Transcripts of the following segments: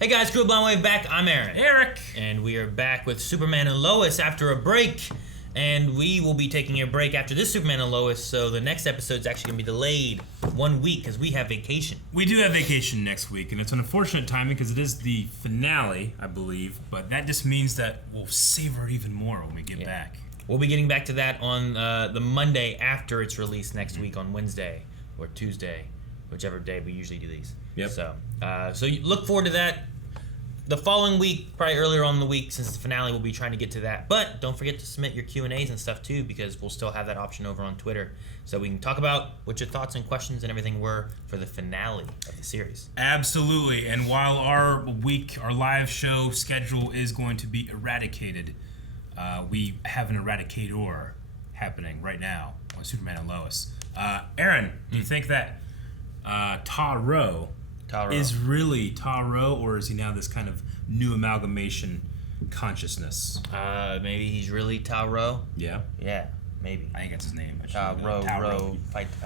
Hey guys, Crew Blind Wave back. I'm Aaron. Eric. And we are back with Superman and Lois after a break. And we will be taking a break after this Superman and Lois, so the next episode's actually going to be delayed 1 week because we have vacation. We do have vacation next week, and it's an unfortunate timing because it is the finale, I believe. But that just means that we'll savor it even more when we get back. We'll be getting back to that on the Monday after it's released next week on Wednesday or Tuesday, whichever day we usually do these. Yep. So you look forward to that. The following week, probably earlier on in the week, since the finale, we'll be trying to get to that. But don't forget to submit your Q&As and stuff too, because we'll still have that option over on Twitter, so we can talk about what your thoughts and questions and everything were for the finale of the series. Absolutely. And while our live show schedule is going to be eradicated, we have an Eradicator happening right now on Superman and Lois. Aaron, do you think that Taro is really Taro, or is he now this kind of new amalgamation consciousness? Maybe he's really Taro. Yeah? Yeah, maybe. I think that's his name. Taro, fight the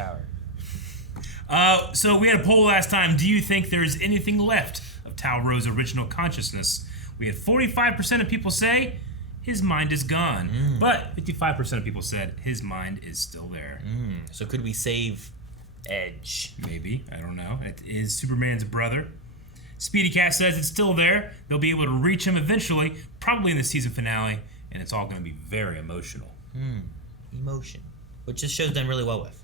power. So we had a poll last time. Do you think there is anything left of Taro's original consciousness? We had 45% of people say his mind is gone. But 55% of people said his mind is still there. So could we save Edge? Maybe. I don't know. It is Superman's brother. Speedy Cat says it's still there. They'll be able to reach him eventually, probably in the season finale, and it's all going to be very emotional. Emotion. Which this show's done really well with.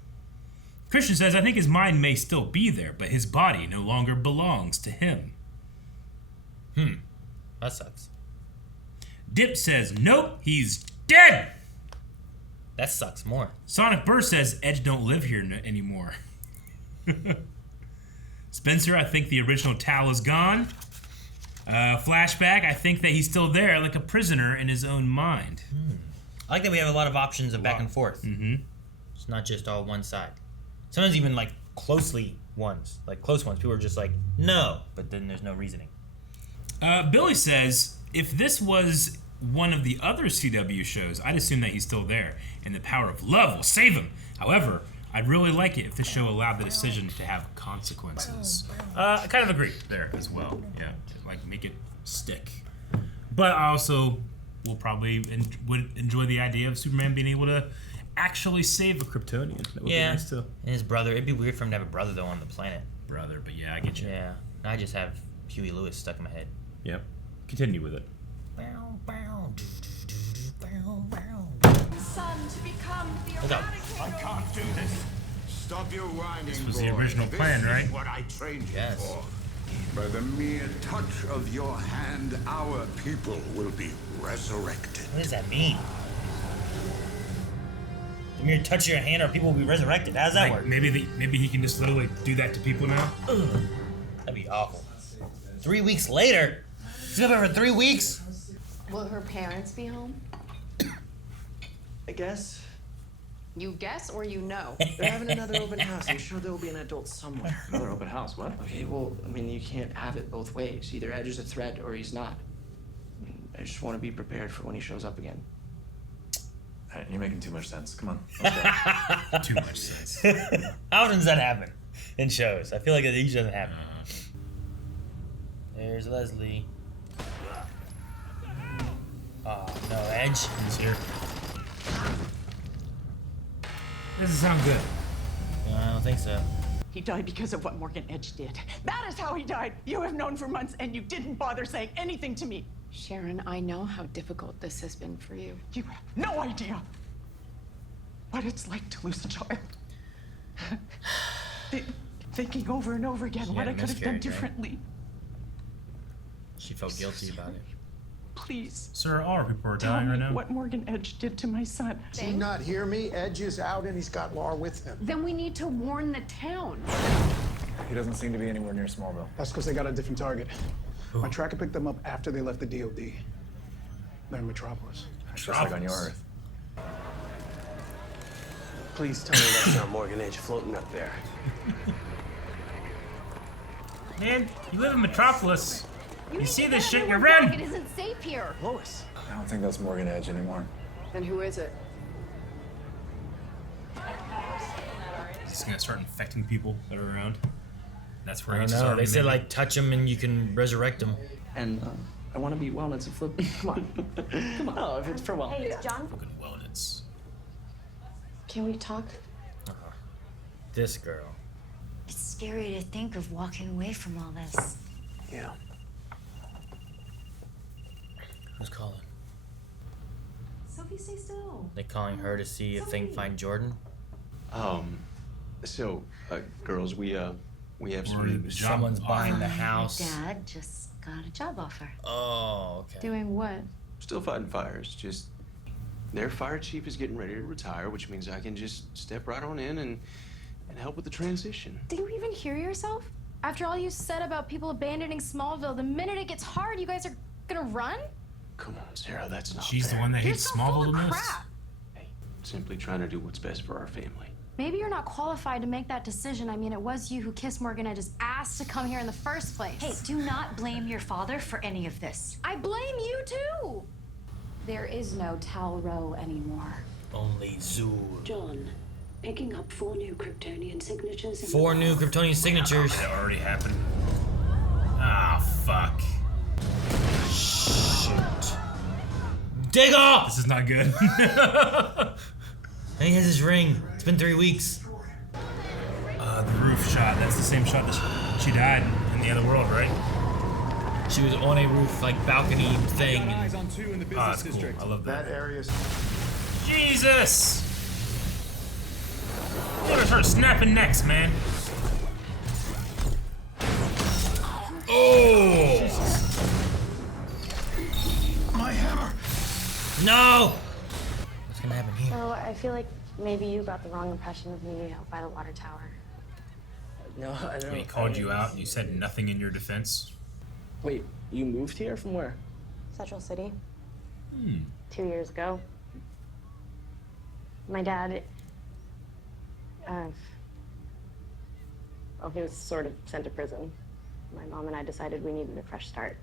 Christian says, I think his mind may still be there, but his body no longer belongs to him. That sucks. Dip says, nope, he's dead! That sucks more. Sonic Burst says, Edge don't live here anymore. Spencer, I think the original Tal is gone. Flashback, I think that he's still there, like a prisoner in his own mind. I like that we have a lot of options of back and forth. It's not just all one side. Sometimes even like close ones, people are just like, no, but then there's no reasoning. Billy says, if this was one of the other CW shows, I'd assume that he's still there, and the power of love will save him. However, I'd really like it if the show allowed the decision to have consequences. I kind of agree there as well. Yeah, like make it stick. But I also will probably would enjoy the idea of Superman being able to actually save a Kryptonian. That would be nice too. And his brother. It'd be weird for him to have a brother though on the planet. Brother, but yeah, I get you. Yeah, I just have Huey Lewis stuck in my head. Yep. Continue with it. Son to become the Eradicator. I can't do this. Stop your whining, This was the original plan, right? This is what I trained you for. By the mere touch of your hand, our people will be resurrected. What does that mean? The mere touch of your hand, or people will be resurrected. How does that work? Maybe he can just literally do that to people now. That'd be awful. 3 weeks later. She's been for 3 weeks. Will her parents be home? I guess. You guess or you know? They're having another open house. I'm sure there will be an adult somewhere. Another open house, what? Okay, well, I mean, you can't have it both ways. Either Edge is a threat or he's not. I just want to be prepared for when he shows up again. You're making too much sense. Come on. Too much sense. How often does that happen in shows? I feel like it usually doesn't happen. There's Leslie. Oh, no, Edge. He's here. Doesn't sound good. I don't think so. He died because of what Morgan Edge did. That is how he died. You have known for months, and you didn't bother saying anything to me. Sharon, I know how difficult this has been for you. You have no idea what it's like to lose a child. Thinking over and over again what I could have done differently. She felt guilty about it. Please. Sir, all people are Tell dying me right now. what Morgan Edge did to my son. Do you not hear me? Edge is out and he's got Laura with him. Then we need to warn the town. He doesn't seem to be anywhere near Smallville. That's because they got a different target. My tracker picked them up after they left the DOD. They're in Metropolis. Just like on your Earth. Please tell me that's not Morgan Edge floating up there. Man, you live in Metropolis. You see this shit, you're It in. isn't safe here. Lois. I don't think that's Morgan Edge anymore. Then who is it? He's gonna start infecting people that are around. That's where I don't H's know. army They said maybe. like touch him and you can resurrect him. And I want to be wellness and flip. Come on. Come on. Oh, if it's for wellness. Hey, John. Fucking wellness. Can we talk? This girl. It's scary to think of walking away from all this. Yeah. Who's calling? Sophie, stay still. They calling her to see if they can find Jordan? So, girls, we have Or some the job Someone's offer. buying the Your house. dad just got a job offer. Oh, okay. Doing what? still fighting fires. Just their fire chief is getting ready to retire, which means I can just step right on in and help with the transition. Do you even hear yourself? After all you said about people abandoning Smallville, the minute it gets hard, you guys are gonna run? Come on, Sarah, that's not She's the fair. one that You're hates so full Smallville of the most. crap. Simply trying to do what's best for our family. Maybe you're not qualified to make that decision. I mean, it was you who kissed Morgan Edge's ass to come here in the first place. Hey, do not blame your father for any of this. I blame you too. There is no Taro anymore. Only Zool. John, picking up 4 new Kryptonian signatures. 4 new Kryptonian signatures. That already happened. Ah, fuck. Shoot. Dig off! This is not good. And he has his ring. It's been 3 weeks. The roof shot. That's the same shot that she died in the other world, right? She was on a roof, like, balcony thing. Eyes on 2 in the Oh, business that's cool. district. I love that. That area's Jesus! Look at her snapping necks, man. Oh! My hammer! No! What's gonna happen here? So I feel like maybe you got the wrong impression of me out by the water tower. No, I don't. When he called you out and you said nothing in your defense. Wait, you moved here from where? Central City. 2 years ago. My dad, well, he was sort of sent to prison. My mom and I decided we needed a fresh start.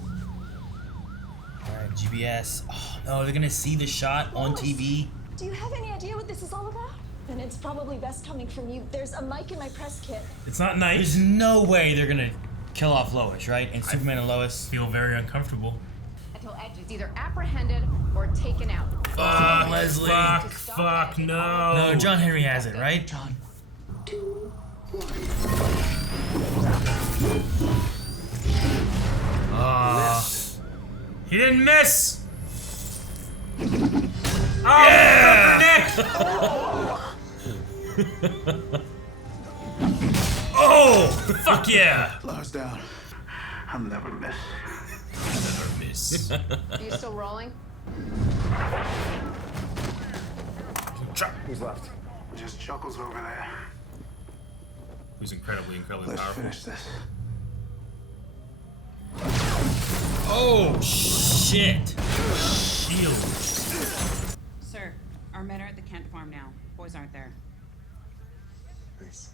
Alright, GBS. Oh no, they're gonna see the shot on TV. Do you have any idea what this is all about? And it's probably best coming from you. There's a mic in my press kit. It's not nice. There's no way they're gonna kill off Lois, right? And Superman and Lois. Feel very uncomfortable. Until Edge is either apprehended or taken out. Fuck, Leslie. Fuck, no. No, John Henry has it, right? John. 2, 1. He didn't miss. Oh, yeah! Oh, fuck yeah! Lowe's down. I'll never miss. Never miss. Are you still rolling? Who's left? Just Chuckles over there. Who's incredibly Let's powerful. finish this. Oh shit! Shield. Sir, our men are at the Kent farm now. Boys aren't there. Thanks.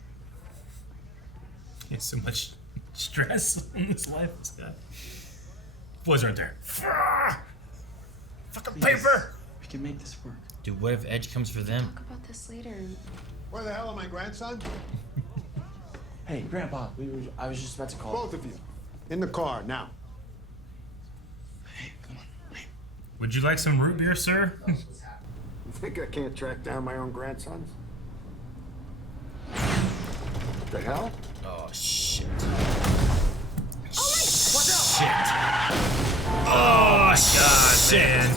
It's so much stress in this life. This guy. Boys aren't there. Fucking paper! We can make this work. Dude, what if Edge comes for them? Talk about this later. Where the hell are my grandson? Hey, Grandpa, I was just about to call. Both of you. In the car, now. Hey, come on. Hey. Would you like some root beer, sir? You think I can't track down my own grandsons? The hell? Oh shit. Watch out! Shit. Oh, God, man.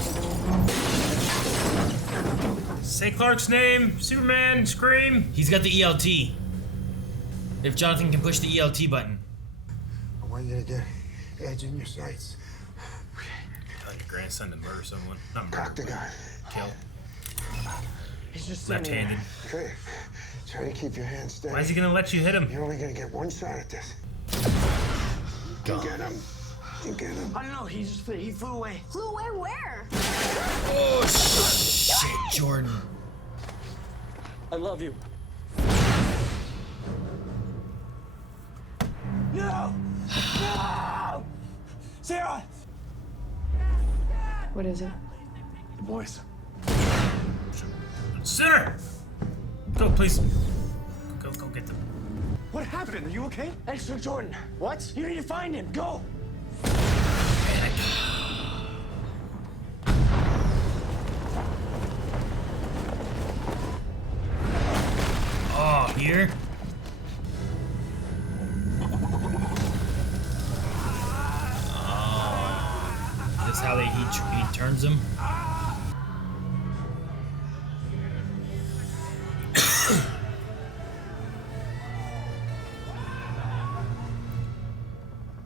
Say Clark's name. Superman, scream. He's got the ELT. If Jonathan can push the ELT button. I want you to get Edge in your sights. Tell your grandson to murder someone. Not murder. Cock the gun. Kill. He's just standing there. Left-handed. Okay. Try to keep your hands steady. Why is he gonna let you hit him? You're only gonna get one shot at this. You get him. You get him. I don't know. He flew away. Flew away where? Oh shit, Jordan. I love you. No! No! Sarah! What is it? The boys. Center! Go, please. Go get them. What happened? Are you okay? Edge took Jordan. What? You need to find him. Go! Oh, here? Oh. Is this how he turns them?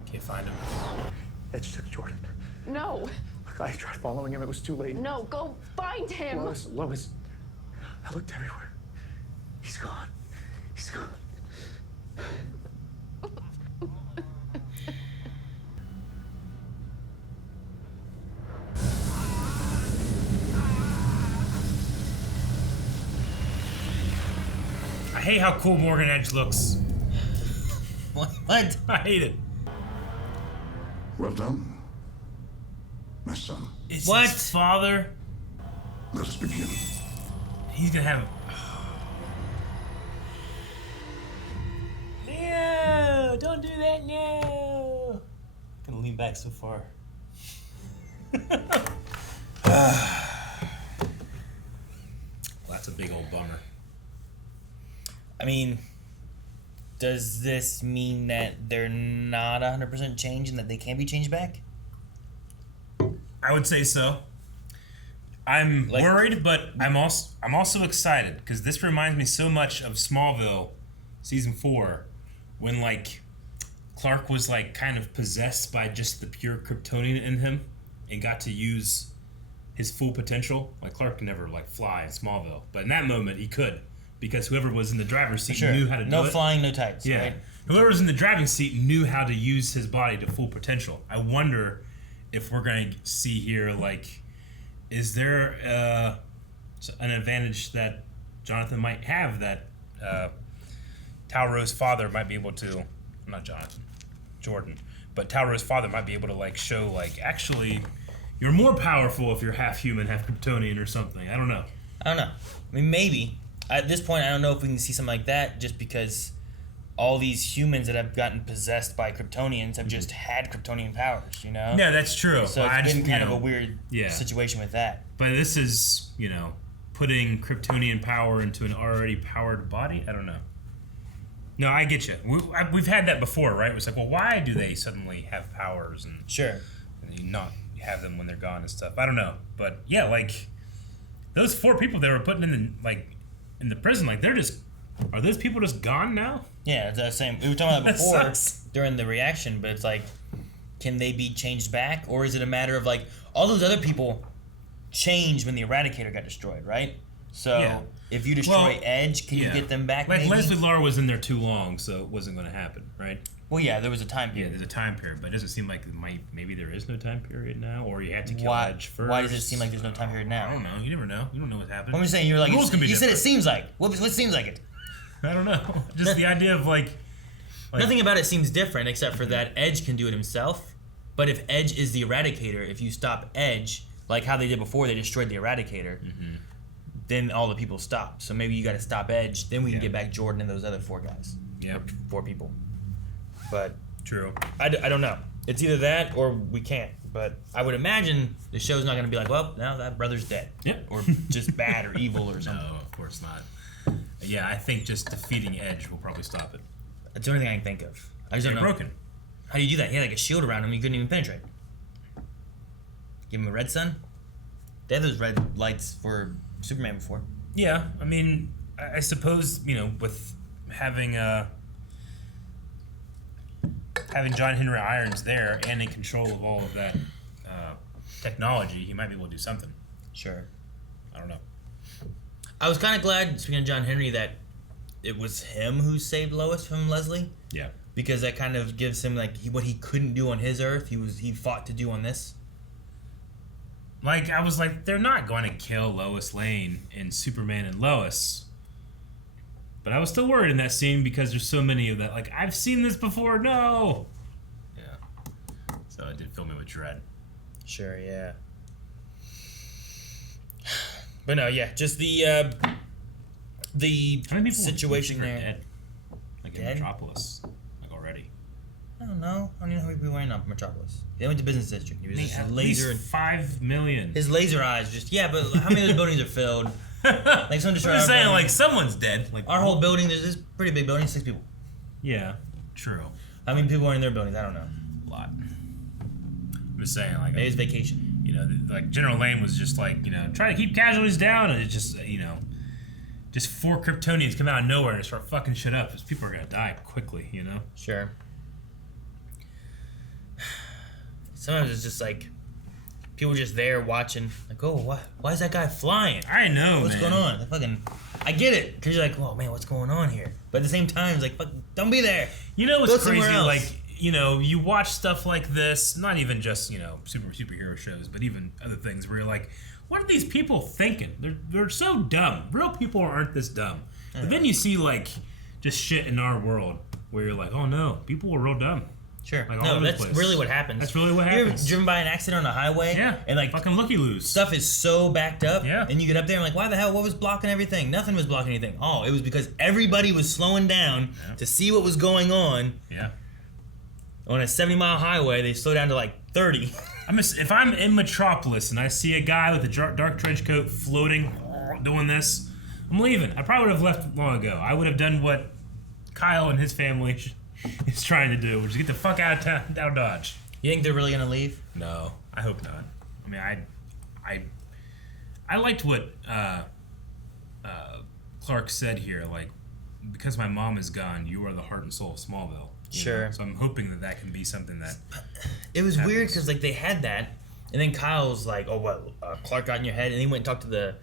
Can't find him. Edge took Jordan. No. I tried following him. It was too late. No, go find him. Lois. I looked everywhere. He's gone. He's gone. I hate how cool Morgan Edge looks. What? I hate it. Well done, my son. It's What? his father. Let us begin. He's gonna have. No! Don't do that, no! I'm gonna lean back so far. That's a big old bummer. I mean, does this mean that they're not 100% changed and that they can be changed back? I would say so. I'm worried, but I'm also excited because this reminds me so much of Smallville, season 4, when like Clark was like kind of possessed by just the pure Kryptonian in him and got to use his full potential. Like Clark could never like fly in Smallville, but in that moment he could because whoever was in the driver's seat knew how to do it. No flying, no tights. Yeah, Right? whoever was in the driving seat knew how to use his body to full potential. I wonder if we're going to see here, like, is there an advantage that Jonathan might have that Taro's father might be able to, not Jonathan, Jordan, but Taro's father might be able to, like, show, like, actually, you're more powerful if you're half human, half Kryptonian or something. I don't know. I mean, maybe. At this point, I don't know if we can see something like that just because all these humans that have gotten possessed by Kryptonians have just had Kryptonian powers, you know? Yeah, that's true. So I it's been just, kind of a weird situation with that. But this is, you know, putting Kryptonian power into an already powered body? I don't know. No, I get you. We've had that before, right? It was like, well, why do they suddenly have powers and you not have them when they're gone and stuff? I don't know. But yeah, like those 4 people they were putting in the prison, like are those people just gone now? Yeah, it's the same. We were talking about that before during the reaction, but it's like, can they be changed back? Or is it a matter of like, all those other people changed when the Eradicator got destroyed, right? So if you destroy Edge, can you get them back? Like maybe? Leslie Lar was in there too long, so it wasn't going to happen, right? Well, yeah, there was a time period. Yeah, there's a time period, but it doesn't seem like maybe there is no time period now, or you have to kill Edge first. Why does it seem like there's no time period now? I don't know. You never know. You don't know what's happening. I'm just saying, you're like, you said it seems like. What seems like it? I don't know. Just the idea of like nothing about it seems different except for that Edge can do it himself. But if Edge is the Eradicator, if you stop Edge, like how they did before, they destroyed the Eradicator, then all the people stop. So maybe you got to stop Edge, then we can get back Jordan and those other 4 guys. Yeah, 4 people. But true. I don't know. It's either that or we can't. But I would imagine the show's not going to be like, well, now that brother's dead. Yep. Or just bad or evil or something. No, of course not. Yeah, I think just defeating Edge will probably stop it. That's the only thing I can think of. I just don't know. Broken. How do you do that? He had like a shield around him. You couldn't even penetrate. Give him a red sun. They had those red lights for Superman before. Yeah, I mean, I suppose with having John Henry Irons there and in control of all of that technology, he might be able to do something. Sure. I don't know. I was kind of glad, speaking of John Henry, that it was him who saved Lois from Leslie. Yeah. Because that kind of gives him like what he couldn't do on his Earth, he fought to do on this. Like I was like, they're not going to kill Lois Lane in Superman and Lois. But I was still worried in that scene because there's so many of that. Like, I've seen this before. No. Yeah. So it did fill me with dread. Sure. Yeah. But no, yeah, just the situation there. Dead? Like in Dead? Metropolis, like already. I don't know. I don't even know how many people were in Metropolis. They went to business district. He was just At laser least 5 million. His laser eyes just but how many of those buildings are filled? Like someone just I'm just saying, like someone's dead. Like our whole building, there's this pretty big building, 6 people. Yeah, true. How many people are in their buildings? I don't know. A lot. I'm just saying, like maybe it's vacation. You know, like General Lane was just like, you know, try to keep casualties down, and it just, you know, just 4 Kryptonians come out of nowhere and start fucking shit up, because people are gonna die quickly, you know. Sure. Sometimes it's just like people just there watching, like, oh, why is that guy flying? I know, what's going on? I get it, because you're like, oh man, what's going on here? But at the same time, it's like, fuck, don't be there. You know what's Go crazy? somewhere else. Like, you know, you watch stuff like this, not even just, you know, superhero shows, but even other things where you're like, what are these people thinking? They're so dumb. Real people aren't this dumb. But then you see like just shit in our world where you're like, oh no, people are real dumb. Sure. Like, all no, over the that's place. really what happens. That's really what You ever happens. driven by an accident on a highway? Yeah. And like fucking looky-loos. Stuff is so backed up. Yeah. And you get up there and like, why the hell? What was blocking everything? Nothing was blocking anything. Oh, it was because everybody was slowing down to see what was going on. Yeah. On a 70-mile highway, they slow down to like 30. If I'm in Metropolis and I see a guy with a dark trench coat floating, doing this, I'm leaving. I probably would have left long ago. I would have done what Kyle and his family is trying to do, which is get the fuck out of town, out of Dodge. You think they're really gonna leave? No, I hope not. I mean, I liked what Clark said here. Like, because my mom is gone, you are the heart and soul of Smallville. Sure. So I'm hoping that can be something that. It was weird because like they had that, and then Kyle's like, "Oh, what? Clark got in your head," and he went and talked to the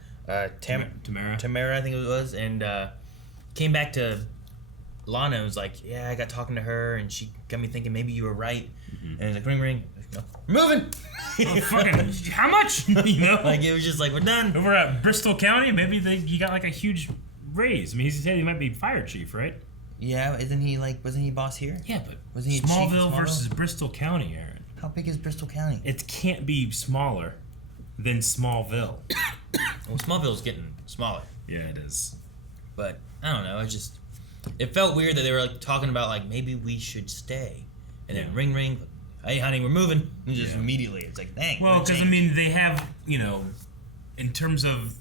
Tamara, I think it was, and came back to Lana and was like, "Yeah, I got talking to her, and she got me thinking maybe you were right." And it was like, "Ring, ring, no, we're moving." Oh, fucking how much? You know, like it was just like we're done. Over at Bristol County, maybe he got like a huge raise. I mean, he said he might be fire chief, right? Yeah, wasn't he boss here? Yeah, but wasn't he Smallville versus Bristol County, Aaron? How big is Bristol County? It can't be smaller than Smallville. Well, Smallville's getting smaller. Yeah, it is. But I don't know. It felt weird that they were like talking about like maybe we should stay, and then ring ring, hey honey, we're moving. And just immediately, it's like dang. Well, because I mean, they have in terms of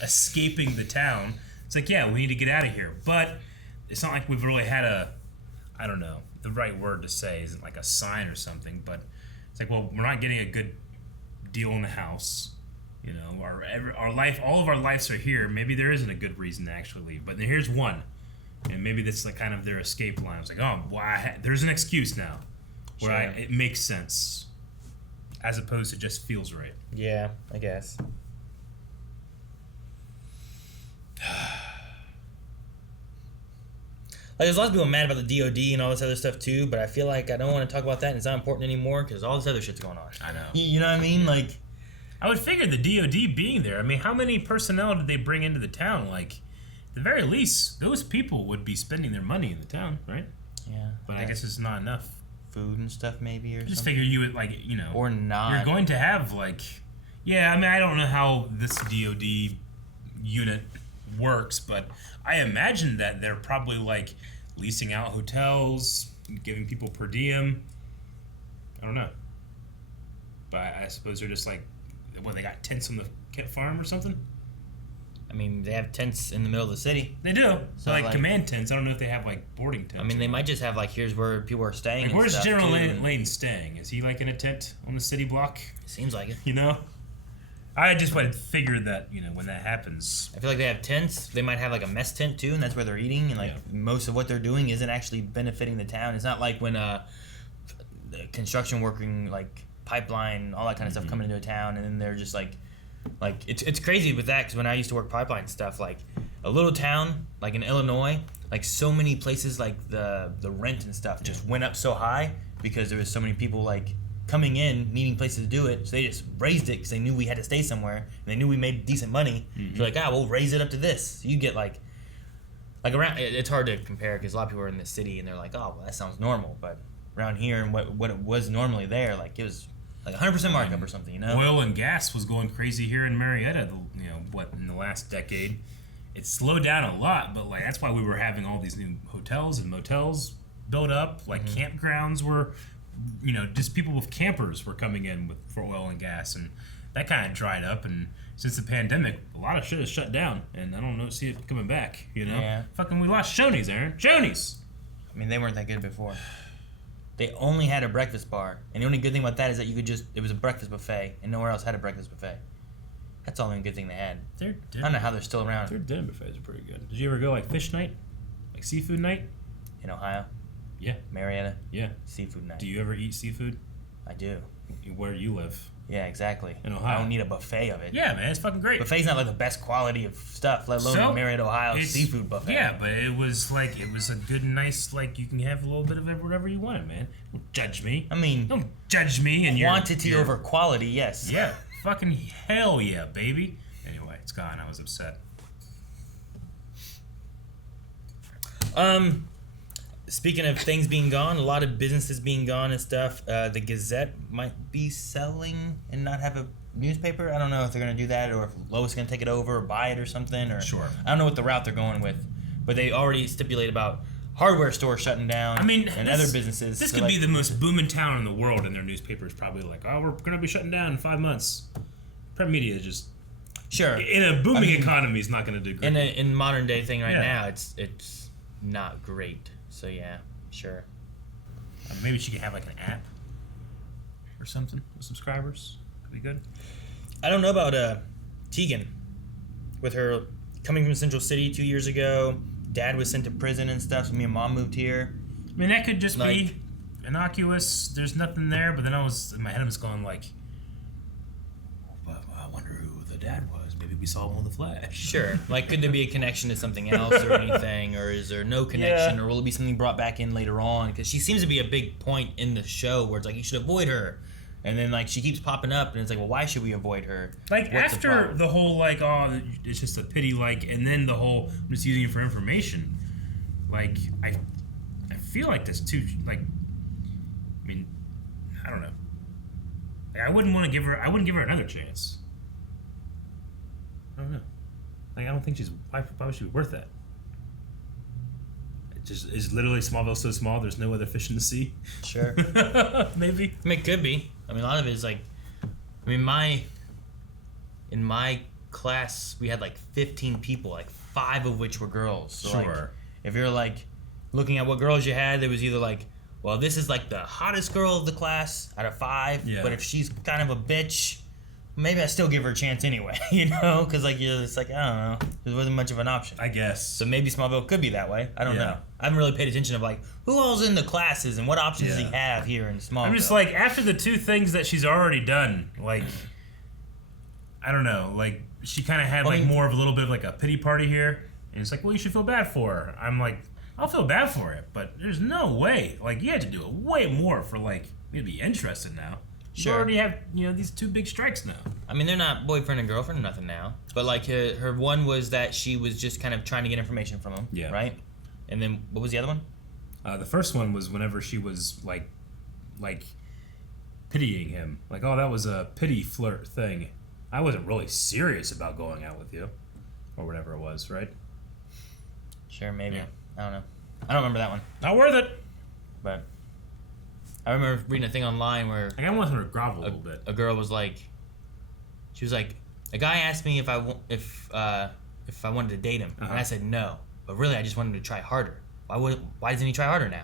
escaping the town, it's like yeah, we need to get out of here, but it's not like we've really had I don't know, the right word to say isn't like a sign or something, but it's like, well, we're not getting a good deal in the house. You know, our life, all of our lives are here. Maybe there isn't a good reason to actually leave, but here's one, and maybe that's like kind of their escape line. It's like, oh, well, there's an excuse now, where it makes sense, as opposed to just feels right. Yeah, I guess. Like, there's lots of people mad about the DOD and all this other stuff too, but I feel like I don't want to talk about that, and it's not important anymore because all this other shit's going on. I know. You know what I mean? Like, I would figure the DOD being there. I mean, how many personnel did they bring into the town? Like, at the very least, those people would be spending their money in the town, right? Yeah. But I guess it's not enough. Food and stuff, maybe, or just something. figure you would or not. You're going to have like, yeah. I mean, I don't know how this DOD unit works, but I imagine that they're probably like leasing out hotels, giving people per diem. I don't know, but I suppose they're just like, what, they got tents on the farm or something? I mean, they have tents in the middle of the city. They do. So like command tents. I don't know if they have like boarding tents. I mean, they might just have like, here's where people are staying. Like, and where's stuff, General too. Lane staying? Is he like in a tent on the city block? Seems like it. You know? I just would figure that, when that happens. I feel like they have tents. They might have like a mess tent too, and that's where they're eating. And like most of what they're doing isn't actually benefiting the town. It's not like when the construction working, like pipeline, all that kind of stuff coming into a town, and then they're just like it's crazy with that, because when I used to work pipeline stuff, like a little town like in Illinois, like so many places, like the rent and stuff just went up so high because there was so many people like coming in needing places to do it, so they just raised it because they knew we had to stay somewhere, and they knew we made decent money. So like, we'll raise it up to this. So you get like around, it's hard to compare because a lot of people are in the city and they're like, oh, well, that sounds normal, but around here and what it was normally there, like it was like 100% markup or something, Oil and gas was going crazy here in Marietta, in the last decade. It's slowed down a lot, but like that's why we were having all these new hotels and motels built up. Like campgrounds were, just people with campers were coming in for oil and gas, and that kind of dried up. And since the pandemic, a lot of shit has shut down, and I don't see it coming back. Yeah. Fucking, we lost Shoney's, Aaron. Shoney's. I mean, they weren't that good before. They only had a breakfast bar, and the only good thing about that is that it was a breakfast buffet, and nowhere else had a breakfast buffet. That's the only good thing they had. I don't know how they're still around. Their dinner buffets are pretty good. Did you ever go like fish night? Like seafood night? In Ohio? Yeah. Marietta? Yeah. Seafood night. Do you ever eat seafood? I do. Where do you live? Yeah, exactly. In Ohio. I don't need a buffet of it. Yeah, man, it's fucking great. Buffet's not like the best quality of stuff, let alone Marietta, Ohio seafood buffet. Yeah, but it was a good, nice, like, you can have a little bit of whatever you wanted, man. Don't judge me. I mean, don't judge me and quantity over quality, yes. Yeah, fucking hell yeah, baby. Anyway, it's gone. I was upset. Speaking of things being gone, a lot of businesses being gone and stuff. The Gazette might be selling and not have a newspaper. I don't know if they're going to do that or if Lois is going to take it over or buy it or something. Or sure. I don't know what the route they're going with. But they already stipulate about hardware stores shutting down and other businesses. This could be the most booming town in the world, and their newspaper is probably like, oh, we're going to be shutting down in 5 months. Print media is just... Sure. In a booming economy, it's not going to do great. In modern day thing now, it's not great. So yeah, sure. Maybe she could have like an app or something with subscribers. Could be good. I don't know about Tegan, with her coming from Central City 2 years ago. Dad was sent to prison and stuff. So me and Mom moved here. I mean, that could just be innocuous. There's nothing there. But then in my head, I was going like, I wonder who the dad was. Maybe we saw him on The Flash. Sure. Like, could there be a connection to something else or anything? Or is there no connection? Or will it be something brought back in later on? Because she seems to be a big point in the show where it's like, you should avoid her. And then, like, she keeps popping up, and it's like, well, why should we avoid her? Like, after the whole, like, oh, it's just a pity, like, and then the whole, I'm just using it for information. Like, I feel like this too, like, I mean, I don't know. Like, I wouldn't give her another chance. I don't know. Like, I don't think why would she be worth that? It just is literally Smallville so small, there's no other fish in the sea. Sure. Maybe. I mean, it could be. I mean, a lot of it is like, I mean, in my class, we had like 15 people, like 5 of which were girls. So sure. Like, if you're like looking at what girls you had, there was either like, well, this is like the hottest girl of the class out of 5. Yeah. But if she's kind of a bitch, maybe I still give her a chance anyway, you know? Because like, it's like, I don't know. There wasn't much of an option. I guess. So maybe Smallville could be that way. I don't know. I haven't really paid attention of like, who all's in the classes and what options does he have here in Smallville? I'm just like, after the 2 things that she's already done, like, I don't know, like, she kind of had more of a little bit of like a pity party here. And it's like, well, you should feel bad for her. I'm like, I'll feel bad for it, but there's no way. Like, you had to do it way more for like me to be interested now. Sure. You already have, these 2 big strikes now. I mean, they're not boyfriend and girlfriend or nothing now. But, like, her one was that she was just kind of trying to get information from him. Yeah. Right? And then, what was the other one? The first one was whenever she was, like pitying him. Like, oh, that was a pity flirt thing. I wasn't really serious about going out with you. Or whatever it was, right? Sure, maybe. Yeah. I don't know. I don't remember that one. Not worth it. But I remember reading a thing online where I want her to grovel a little bit. A girl was like, she was like, a guy asked me if I wanted to date him, and I said no, but really I just wanted to try harder. Why doesn't he try harder now?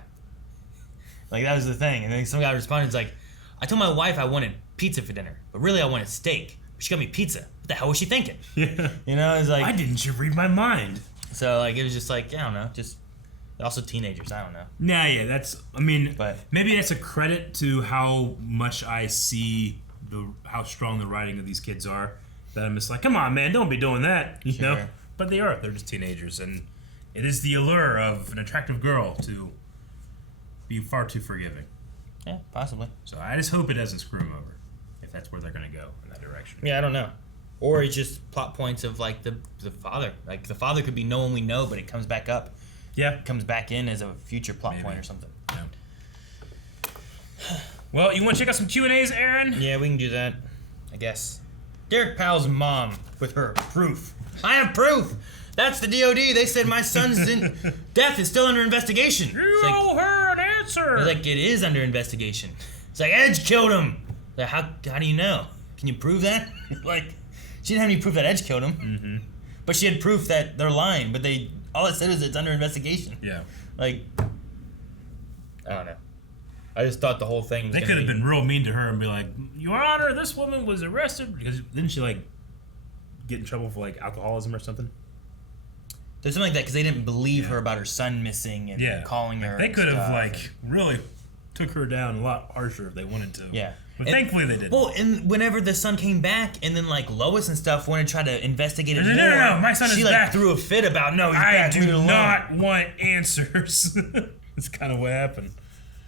Like, that was the thing. And then some guy responded, like, I told my wife I wanted pizza for dinner, but really I wanted steak. She got me pizza. What the hell was she thinking? Yeah. It's like, why didn't you read my mind? So like, it was just like, I don't know, just also teenagers. I don't know. Nah, yeah, but maybe that's a credit to how much I see how strong the writing of these kids are. That I'm just like, come on, man, don't be doing that, you know. But they are. They're just teenagers, and it is the allure of an attractive girl to be far too forgiving. Yeah, possibly. So I just hope it doesn't screw them over, if that's where they're going to go in that direction. Yeah, I don't know. Or it's just plot points of like the father. Like the father could be no one we know, but it comes back up. Yeah. It comes back in as a future plot point or something. Yeah. Well, you want to check out some Q&As, Aaron? Yeah, we can do that, I guess. Derek Powell's mom with her proof. I have proof That's the DOD. They said my son's death is still under investigation. You owe her an answer. It's like, it is under investigation. It's like, Edge killed him. Like, how do you know? Can you prove that? Like, she didn't have any proof that Edge killed him. Mm-hmm. But she had proof that they're lying. But all it said is it's under investigation. Yeah. Like, I don't know. I just thought the whole thing was They could have been real mean to her and be like, Your Honor, this woman was arrested. Because didn't she, like, get in trouble for, like, alcoholism or something? There's something like that because they didn't believe her about her son missing and calling her. They could have, like, really took her down a lot harsher if they wanted to. Yeah. But thankfully they didn't. Well, and whenever the son came back, and then like Lois and stuff wanted to try to investigate it more. No, my son is back. She threw a fit about, no, he's I back. do not want answers. That's kind of what happened.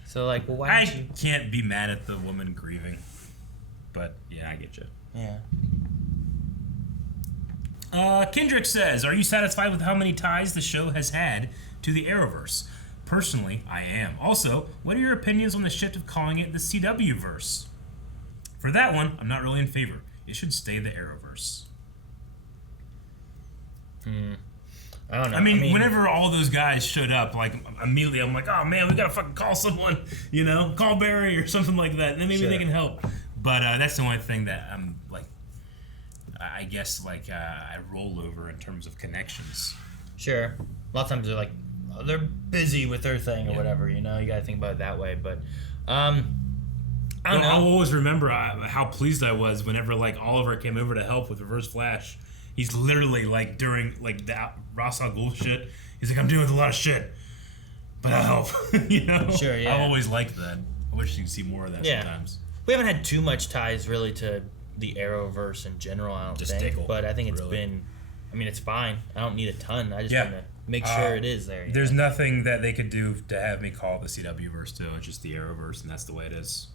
So like, well, why? I can't be mad at the woman grieving, but yeah, I get you. Yeah. Kendrick says, "Are you satisfied with how many ties the show has had to the Arrowverse?" Personally, I am. Also, what are your opinions on the shift of calling it the CW verse? For that one, I'm not really in favor. It should stay the Arrowverse. I don't know. I mean, whenever all those guys showed up, like, immediately I'm like, oh man, we gotta fucking call someone, you know, call Barry or something like that, and then maybe they can help. But that's the only thing that I'm like, I guess, like, I roll over in terms of connections. Sure. A lot of times they're like, they're busy with their thing or whatever, you know, you gotta think about it that way. But I don't know. I'll always remember how pleased I was whenever, like, Oliver came over to help with Reverse Flash. He's literally, like, during, like, that Ra's al Ghul shit, he's like, I'm dealing with a lot of shit, but I'll help. You know? Sure, yeah. I've always liked that. I wish you could see more of that sometimes. We haven't had too much ties, really, to the Arrowverse in general, I don't think. Tickle, but I think it's been, I mean, it's fine. I don't need a ton. I just want to make sure it is there. There's nothing that they could do to have me call the CW verse too. It's just the Arrowverse, and that's the way it is.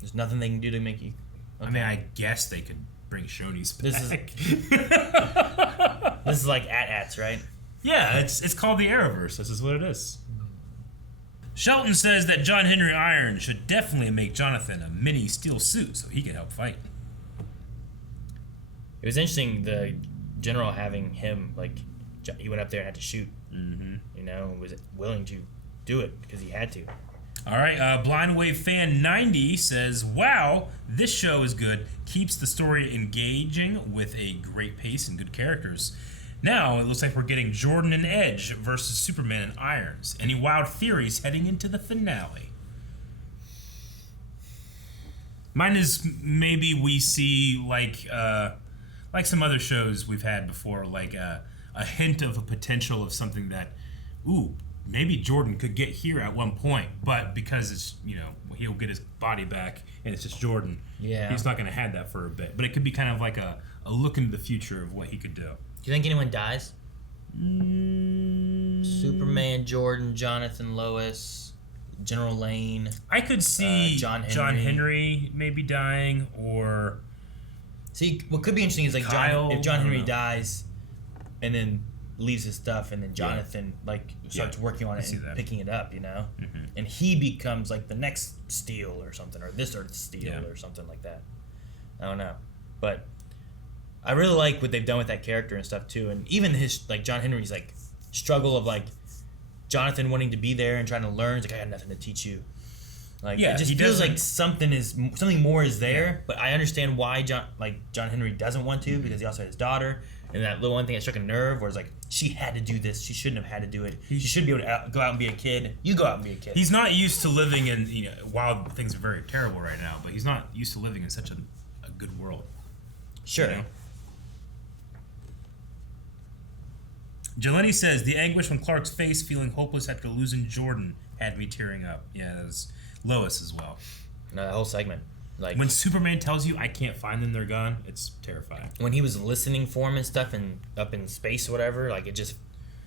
There's nothing they can do to make you. Okay. I mean, I guess they could bring Shoney's back. This is like AT-ATs, right? Yeah, it's called the Arrowverse. This is what it is. Shelton says that John Henry Irons should definitely make Jonathan a mini steel suit so he can help fight. It was interesting, the general having him, like, he went up there and had to shoot. Mm-hmm. You know, was willing to do it because he had to. All right, Blind Wave Fan 90 says, wow, this show is good. Keeps the story engaging with a great pace and good characters. Now, it looks like we're getting Jordan and Edge versus Superman and Irons. Any wild theories heading into the finale? Mine is maybe we see, like some other shows we've had before, like a hint of a potential of something that, maybe Jordan could get here at one point, but because it's, you know, he'll get his body back and it's just Jordan, he's not going to have that for a bit. But it could be kind of like a look into the future of what he could do. Do you think anyone dies? Superman, Jordan, Jonathan, Lois, General Lane. I could see John Henry maybe dying, or... See, what could be interesting is, like, Kyle, if John Henry dies and then leaves his stuff, and then Jonathan starts working on it and picking it up, you know, and he becomes like the next Steel or something, or this Earth Steel or something like that. I don't know, but I really like what they've done with that character and stuff too, and even his, like, John Henry's, like, struggle of, like, Jonathan wanting to be there and trying to learn. It's like, I got nothing to teach you. Like, it just feels like something more is there, but I understand why John Henry doesn't want to, because he also has his daughter. And that little one thing that struck a nerve, where it's like, she had to do this. She shouldn't have had to do it. She should be able to go out and be a kid. You go out and be a kid. He's not used to living in, you know, while things are very terrible right now, but he's not used to living in such a good world. Sure. You know? Jeleni says, the anguish on Clark's face, feeling hopeless after losing Jordan, had me tearing up. Yeah, that was Lois as well. No, that whole segment. Like, when Superman tells you, I can't find them, they're gone, it's terrifying. When he was listening for him and stuff, and up in space or whatever, like, it just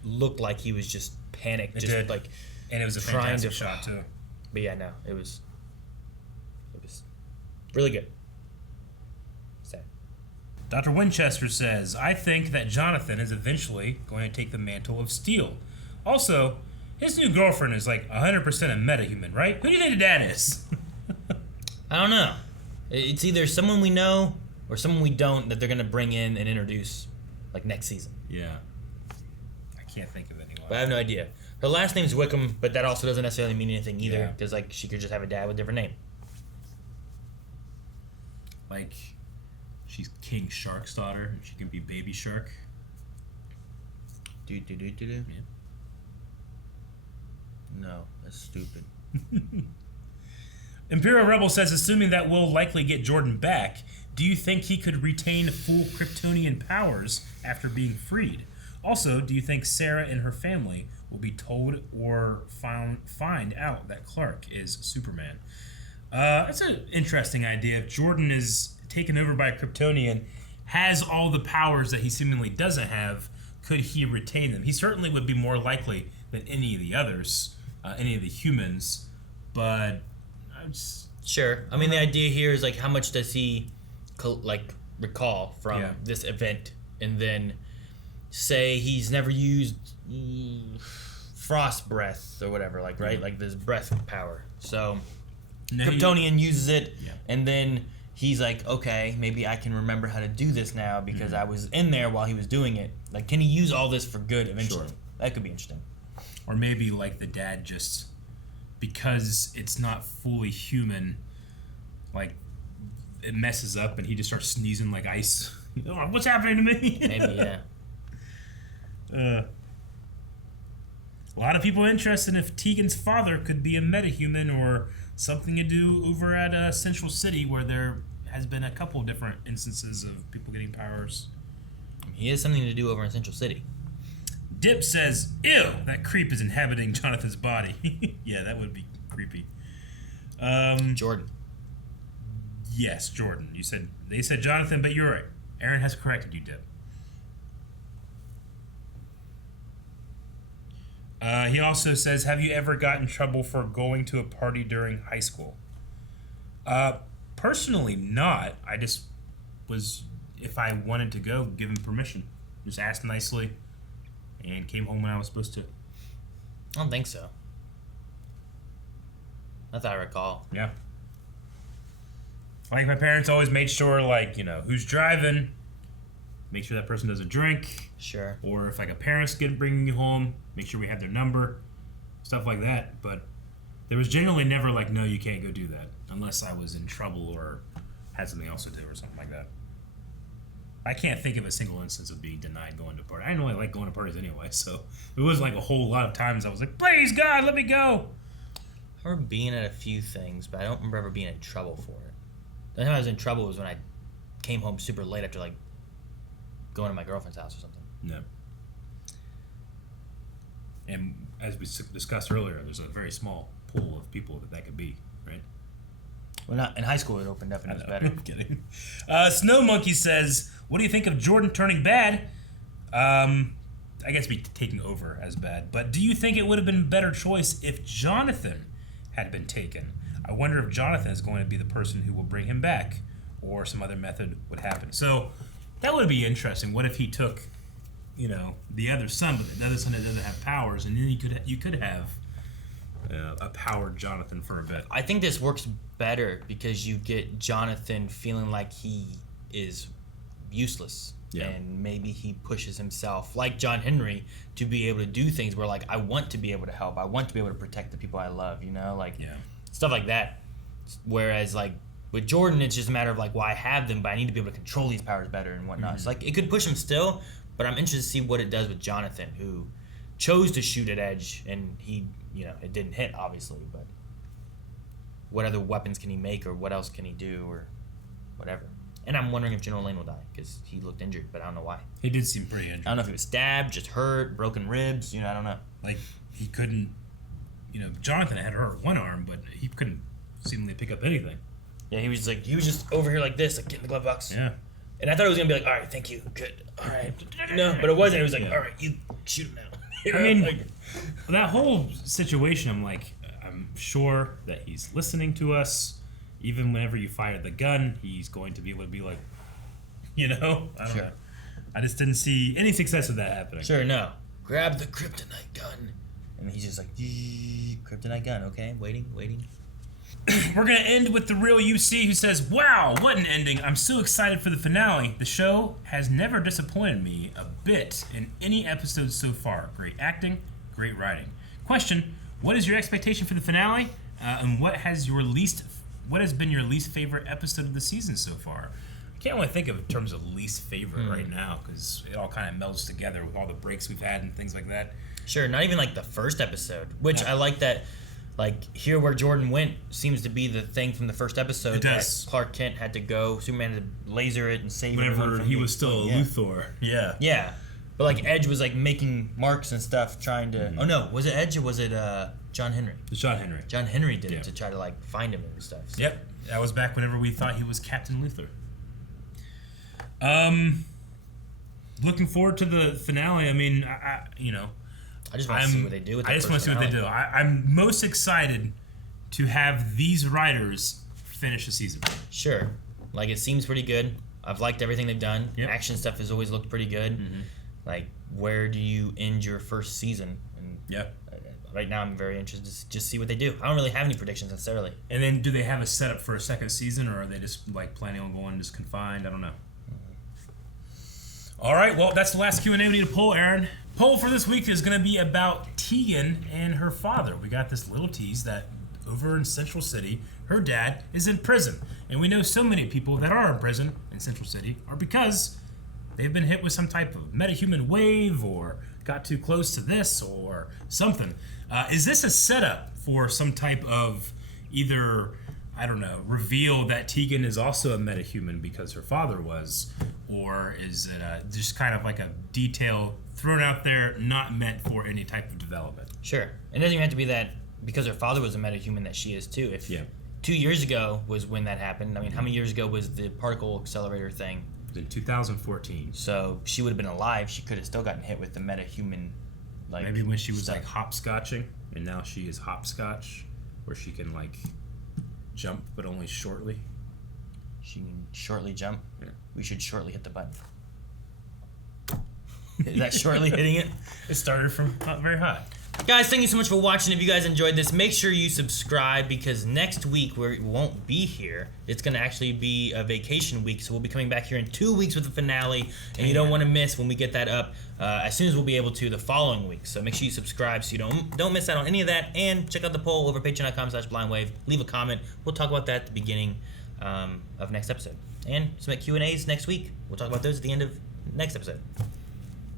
looked like he was just panicked. It just did. Like, and it was a fantastic shot too. But yeah, no, it was really good. Sad. Dr. Winchester says, I think that Jonathan is eventually going to take the mantle of Steel. Also, his new girlfriend is like 100% a metahuman, right? Who do you think that is? I don't know. It's either someone we know or someone we don't that they're going to bring in and introduce, like, next season. Yeah. can't think of anyone. But I have no idea. Her last name's Wickham, but that also doesn't necessarily mean anything either, Yeah. because like she could just have a dad with a different name. Like, she's King Shark's daughter, and she can be Baby Shark. Do. Yeah. No, that's stupid. Imperial Rebel says, assuming that we'll likely get Jordan back, do you think he could retain full Kryptonian powers after being freed? Also, do you think Sarah and her family will be told or find out that Clark is Superman? That's an interesting idea. If Jordan is taken over by a Kryptonian, has all the powers that he seemingly doesn't have, could he retain them? He certainly would be more likely than any of the others, any of the humans, but I'm just... Sure. I mean, the idea here is, like, how much does he, recall from Yeah. this event? And then say he's never used frost breath or whatever, like, right? Yeah. Like, this breath power. So, No, Kryptonian uses it, Yeah. and then he's like, okay, maybe I can remember how to do this now because I was in there while he was doing it. Like, can he use all this for good eventually? Sure. That could be interesting. Or maybe, like, the dad just... Because it's not fully human, like, it messes up and he just starts sneezing like ice. Oh, what's happening to me? Maybe, yeah. A lot of people interested in if Tegan's father could be a metahuman or something to do over at Central City, where there has been a couple different instances of people getting powers. He has something to do over in Central City. Dip says, ew, that creep is inhabiting Jonathan's body. Yeah, that would be creepy. Jordan. Yes, Jordan. They said Jonathan, but you're right. Aaron has corrected you, Dip. He also says, have you ever gotten in trouble for going to a party during high school? Personally, not. I just was, if I wanted to go, given permission. Just asked nicely and came home when I was supposed to. I don't think so. Not that I recall. Yeah. Like, my parents always made sure, like, you know, who's driving, make sure that person doesn't drink. Sure. Or if, like, a parent's bringing you home, make sure we have their number, stuff like that. But there was generally never, like, no, you can't go do that, unless I was in trouble or had something else to do or something like that. I can't think of a single instance of being denied going to a party. I didn't really like going to parties anyway, so it wasn't like a whole lot of times I was like, please, God, let me go. I remember being at a few things, but I don't remember ever being in trouble for it. The only time I was in trouble was when I came home super late after, like, going to my girlfriend's house or something. No. And as we discussed earlier, there's a very small pool of people that could be, right? Well, not in high school. It opened up and it was better. I'm kidding. Snow Monkey says, "What do you think of Jordan turning bad?" I guess be taking over as bad. But do you think it would have been a better choice if Jonathan had been taken? I wonder if Jonathan is going to be the person who will bring him back, or some other method would happen. So that would be interesting. What if he took, you know, the other son, but the other son that doesn't have powers, and then you could have a powered Jonathan for a bit. I think this works better because you get Jonathan feeling like he is useless. Yeah. And maybe he pushes himself, like John Henry, to be able to do things where, like, I want to be able to help. I want to be able to protect the people I love, you know? Like, stuff like that. Whereas, like, with Jordan, it's just a matter of, like, well, I have them, but I need to be able to control these powers better and whatnot. Mm-hmm. So, like, it could push him still, but I'm interested to see what it does with Jonathan, who chose to shoot at Edge, and he, you know, it didn't hit, obviously, but what other weapons can he make, or what else can he do, or whatever. And I'm wondering if General Lane will die, because he looked injured, but I don't know why. He did seem pretty injured. I don't know if he was stabbed, just hurt, broken ribs, you know, I don't know. Like, he couldn't, you know, Jonathan had hurt one arm, but he couldn't seemingly pick up anything. Yeah, he was just over here like this, like, get in the glove box. Yeah. And I thought it was going to be like, all right, thank you, good, all right. No, but it wasn't. It was like, all right, you shoot him now. You know? I mean, like, that whole situation, I'm sure that he's listening to us. Even whenever you fire the gun, he's going to be able to be like, you know? I don't know. I just didn't see any success of that happening. Sure, no. Grab the kryptonite gun. And he's just like, kryptonite gun, okay, waiting. We're going to end with the real UC, who says, wow, what an ending. I'm so excited for the finale. The show has never disappointed me a bit in any episode so far. Great acting, great writing. Question: what is your expectation for the finale, and what has been your least favorite episode of the season so far? I can't really think of in terms of least favorite right now because it all kind of melds together with all the breaks we've had and things like that. Sure, not even like the first episode, which I like that. Like, here where Jordan went seems to be the thing from the first episode. It does. That Clark Kent had to go. Superman had to laser it and save Whenever everyone from he was still a Luthor. Yeah. Yeah. But, like, Edge was, like, making marks and stuff trying to... Oh, no. Was it Edge or was it John Henry? It was John Henry. John Henry did it to try to, like, find him and stuff. So. Yep. That was back whenever we thought he was Captain Luthor. Looking forward to the finale. I mean, I just want to see what they do with it. I just want to see what they do. I'm most excited to have these writers finish the season. Sure. Like, it seems pretty good. I've liked everything they've done. Yep. Action stuff has always looked pretty good. Mm-hmm. Like, where do you end your first season? And right now, I'm very interested to just see what they do. I don't really have any predictions necessarily. And then, do they have a setup for a second season, or are they just, like, planning on going just confined? I don't know. All right, well, that's the last Q&A. We need a poll, Aaron. Poll for this week is going to be about Tegan and her father. We got this little tease that over in Central City, her dad is in prison. And we know so many people that are in prison in Central City are because they've been hit with some type of metahuman wave or got too close to this or something. Is this a setup for some type of either, I don't know, reveal that Tegan is also a metahuman because her father was, or is it just kind of like a detail thrown out there, not meant for any type of development? Sure. It doesn't even have to be that because her father was a metahuman that she is too. If 2 years ago was when that happened. I mean, how many years ago was the particle accelerator thing? It was in 2014. So she would have been alive. She could have still gotten hit with the metahuman. Like, maybe when she was like hopscotching, and now she is hopscotch, where she can like jump, but only shortly. She can shortly jump. Yeah. We should shortly hit the button. Is that shortly hitting it? It started from not very high. Guys, thank you so much for watching. If you guys enjoyed this, make sure you subscribe because next week we won't be here. It's going to actually be a vacation week, so we'll be coming back here in 2 weeks with the finale, and you don't want to miss when we get that up as soon as we'll be able to the following week. So make sure you subscribe so you don't miss out on any of that, and check out the poll over patreon.com/blindwave. Leave a comment. We'll talk about that at the beginning of next episode. And submit Q&As next week. We'll talk about those at the end of next episode.